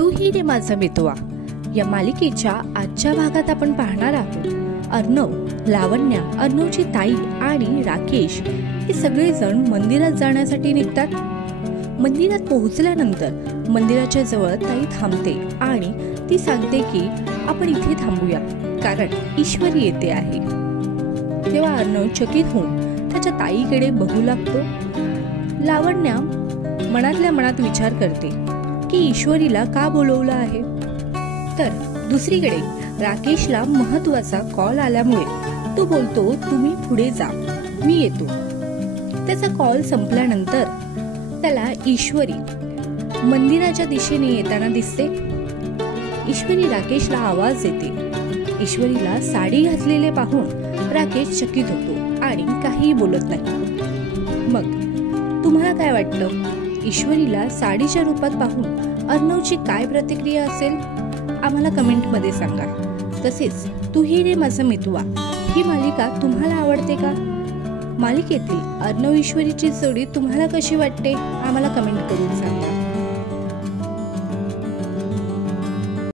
तू ही रे माझा मितवा या मालिकेच्या आजच्या भागात आपण पाहणार आहोत अर्णव, लावण्या, अर्णवची ताई आणि राकेश हे सगळेजण मंदिरात जाण्यासाठी निघतात। मंदिरात पोहोचल्यानंतर मंदिराच्या जवळ ताई थांबते आणि ती सांगते की आपण इथे थांबूया कारण ईश्वरी येते आहे। तेव्हा अर्णव चकित होऊन त्याच्या ताईकडे बघू लागतो। लावण्या मनातल्या मनात विचार करते की ईश्वरीला का बोलवलं आहे। तर दुसरीकडे राकेशला महत्त्वाचा कॉल आल्यामुळे तो बोलतो तुम्ही पुढे जा, मी येतो। त्याचा कॉल संपल्यानंतर त्याला ईश्वरी मंदिराच्या दिशेने येताना दिसते। ईश्वरी राकेशला आवाज देते। ईश्वरीला साडी घातलेले पाहून राकेश चकित होतो आणि काहीही बोलत नाही। मग तुम्हाला काय वाटलं, ईश्वरीला साडीच्या रूपात पाहून अर्णवची काय प्रतिक्रिया असेल आम्हाला कमेंट मध्ये सांगा। तसेच तू ही रे माझा मितवा ही मालिका तुम्हाला आवडते का? मालिकेतील अर्णव ईश्वरीची जोडी तुम्हाला कशी वाटते आम्हाला कमेंट करून सांगा।